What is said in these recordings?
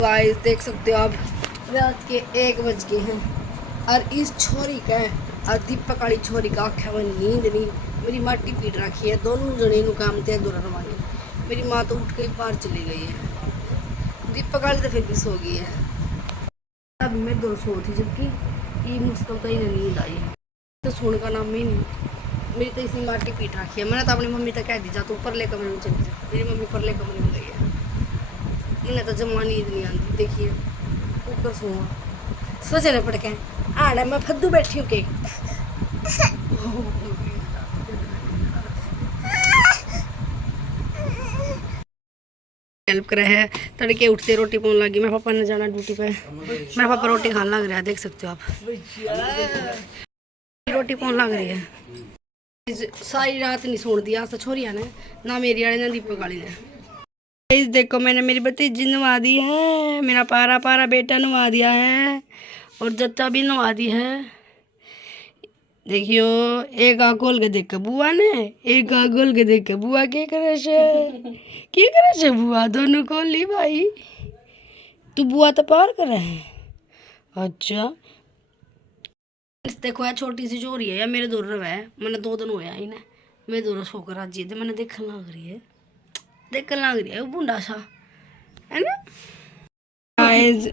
Guys देख सकते हो आप, रात के 1 बज गए हैं और इस छोरी का और दीपक वाली छोरी का आख्या में नींद नहीं। मेरी माटी पीट रखी है, दोनों जने नु काम थे दूर रवानी। मेरी माँ तो उठ के बाहर चली गई है, दीपक वाली तो फिर भी सो गई है। अब मैं दो सो थी जबकि ये मुझको कहीं नींद आई है, तो सोने का नाम ही नहीं। मेरी तो इसी माटी पीट रखी है। मैंने तो अपनी मम्मी तक कह दी जा तो ऊपर ले कमरे में चली जा। मेरी मम्मी पर ले कमरे में गई है, इन्हें तो जमा नींद नहीं आती। देखिए ऊपर सोआ सोचे रहे पड़ के आड़ा मैं फद्दू बैठी हूँ के हेल्प करे है। तड़के उठते रोटी पौन लगी। मेरे पापा ने जाना ड्यूटी पे, मेरा पापा रोटी खाने लग रहा है। देख सकते हो आप, रोटी पौन लग रही है। सारी रात नहीं सोन दिया आज तो छोरिया ने, ना मेरी वाले ना दीपक वाली ने। इस देखो मैंने मेरी भतीजी नवा दी है, मेरा पारा पारा बेटा नवा दिया है और जच्चा भी नवा दी है। देखियो एक आँख खोल के देख के बुआ ने, एक आँख खोल के देख के बुआ के करे छे बुआ दोनों खोल ली भाई। तू बुआ तो पार करे है। अच्छा देखो यार छोटी सी चोरी है या मेरे दूर रहा है। मैंने 2 दिन होया इन्हें, मेरे दूर सोकर आज जी मैंने देखने लग रही है, देखने लग रही है वो बुंडा सा है ना।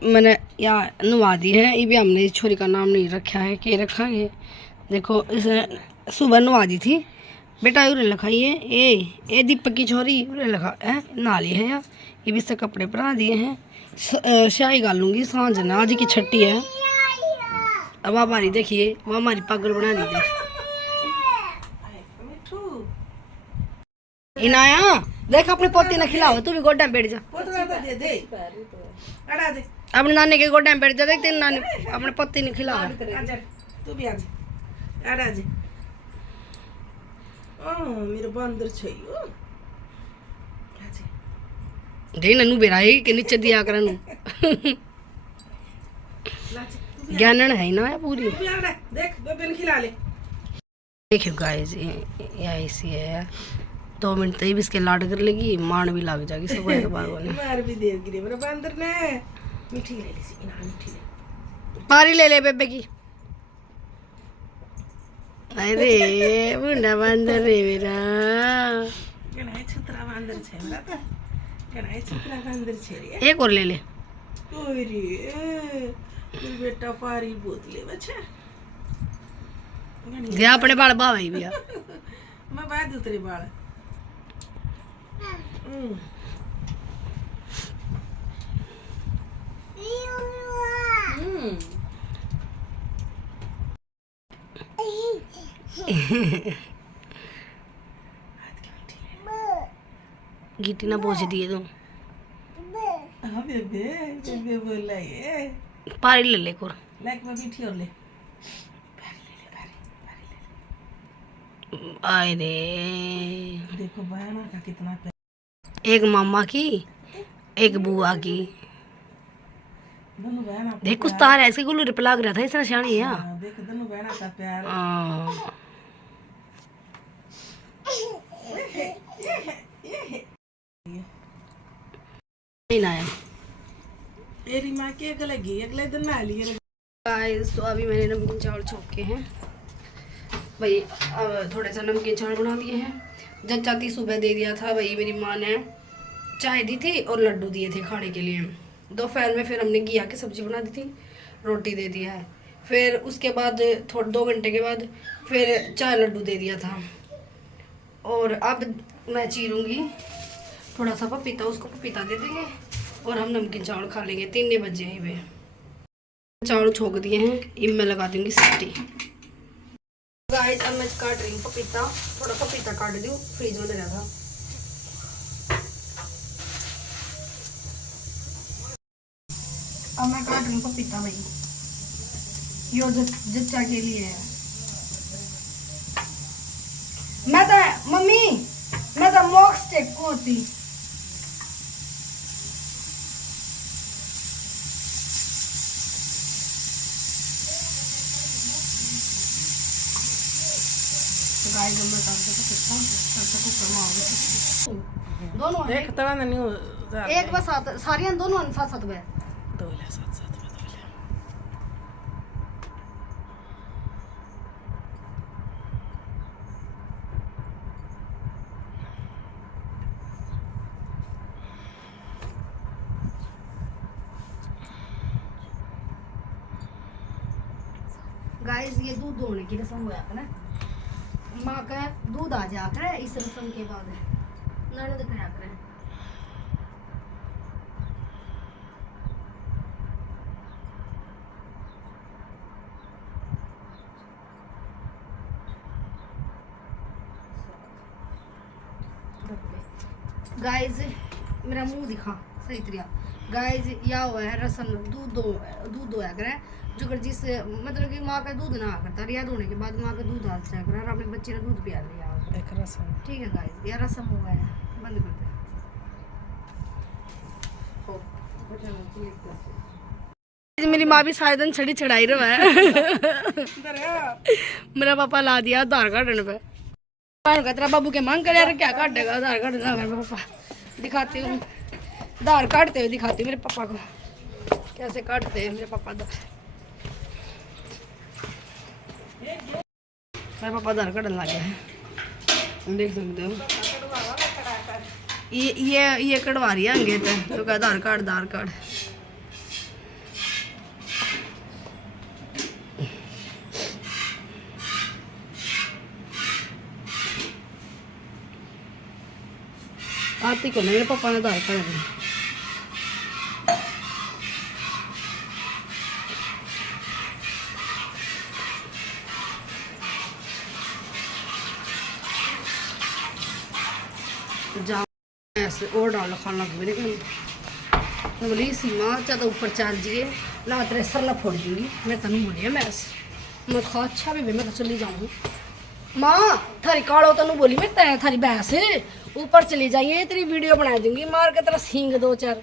मैंने यहाँ नवा दी है। ये भी हमने इस छोरी का नाम नहीं रखा है, के रखेंगे। देखो इसे सुबह नवा दी थी बेटा, उरे लिखा ये दीपक की छोरी उरे लिखा है नाली है यार। ये भी इससे कपड़े पहना दिए हैं। शाही गालूंगी सांझ ना, आज की छट्टी है। अब हमारी देखिए वो हमारी पागल बना दी थी इनाया। देख अपनी पोती ने खिलाओ, तू भी गोड्डा में बैठ जा। अपने नानी के गोड्डा में बैठ जा। देख तेरी नानी अपने पोती ने खिलाओ। तू भी आज मेरे बंदर चाहिए दे ननू बेराई के नीचे दिया कर ज्ञानन है ना पूरी। देख बेबे खिला ले। देखियो गाइस ये ऐसी है, 2 मिनट तक इसके लाड कर लेगी, मान भी लग जाएगी सब एक बार वाले। मार भी देगी मेरे बंदर ने। मीठी ले ली सी ना, मीठी ले पारी ले ले बेबे की। अरे बुंडा बंदर रे मेरा, गणाय छुत्रा बंदर छे मेरा तो, गणाय छुत्रा बंदर छे रे। एक और ले ले। ओरे मेरे बेटा पारी बोतले बच्चा दे अपने बाल बावे भी मैं बाद उतरे बाल। गिट्टी ना पहुंच दिए तुम। हाँ बेबे बेबे बोला ये पारी ले ले कोर लाइक में मीठी और ले। आए रे देखो बहना का कितना प्यार। एक मामा की एक बुआ की। दोनों बहना देख कुछ तार ऐसे गुल्लू रिप लग रहा था इस शानी है। देख दोनों बहना का प्यार। नहीं लाया मेरी माँ के अगले दिन ना लिए। गाइस तो अभी मैंने नमकीन चावल छोके हैं भाई। अब थोड़ा सा नमकीन चावल बना दिए हैं। जब चाहती सुबह दे दिया था भाई, मेरी माँ ने चाय दी थी और लड्डू दिए थे खाने के लिए। दोपहर में फिर हमने घिया की सब्जी बना दी थी, रोटी दे दिया है। फिर उसके बाद थोड़े 2 घंटे के बाद फिर चाय लड्डू दे दिया था। और अब मैं चीरूँगी थोड़ा सा पपीता, उसको पपीता दे देंगे और हम नमकीन चावल खा लेंगे। 3 बजे ही वे चावल छोक दिए हैं, इम में लगा दूंगी सीटी। गाइस अब मैं काट रही हूँ पपीता, थोड़ा पपीता काट दूँ, फ्रीज में लगा था। अब मैं काट रही हूँ पपीता भाई, यो जच्चा के लिए है। मैं तो मम्मी मैं तो मॉक्स टेक को होती। गाइस मैं डाल देता पपीता, तब तक ऊपर में आओगे दोनों देख तड़ा नहीं एक बस सात सारियां दोनों 7-7 बजे 2 ले 7-7 में 2 ले गाइस ये दूध दोने की रस्म हुआ करे माँ का दूध आ जा करे इस रस्म के बाद ननद कराया करे गाइस मेरा मुंह दिखा सही तरीका गाइस या हुआ है रसम दूध दो है करे जो कर जिस मतलब कि माँ का दूध ना करता रिया होने के बाद माँ का दूध हाथ से कर अपने बच्चे ने दूध पिया लिया एक रसम ठीक है गाइस ये रसम हुआ है बंद कर दे मेरी माँ भी शायद छड़ी चढ़ाई रहा है मेरा पापा ला दिया आधार कार्ड पे तेरा बाबू के मांग कर यार क्या काटेगा आधार कार्ड ना मेरे पापा दिखाती हूँ आधार काटते हुए दिखाती हूँ मेरे पापा को कैसे काटते हैं मेरे पापा मेरे पापा आधार कार्ड ला गया है देख सकते हो ये कटवा रही है अंगेत तो क्या आधार कार्ड आती को मेरे पापा ने आधार कार्ड जा ऐसे और डाल खाने लग मेरे को बोली सीमा चाहे ऊपर चल जाइए ना तेरे सर ना फोड़ दूंगी मैं तेन बोलिया मैं खा अच्छा भी मैं तो चली जाऊँ माँ थारी काड़ो तेन बोली मैं थारी भैंस ऊपर चली जाइए तेरी वीडियो बना दूंगी मार के तेरा सींग 2-4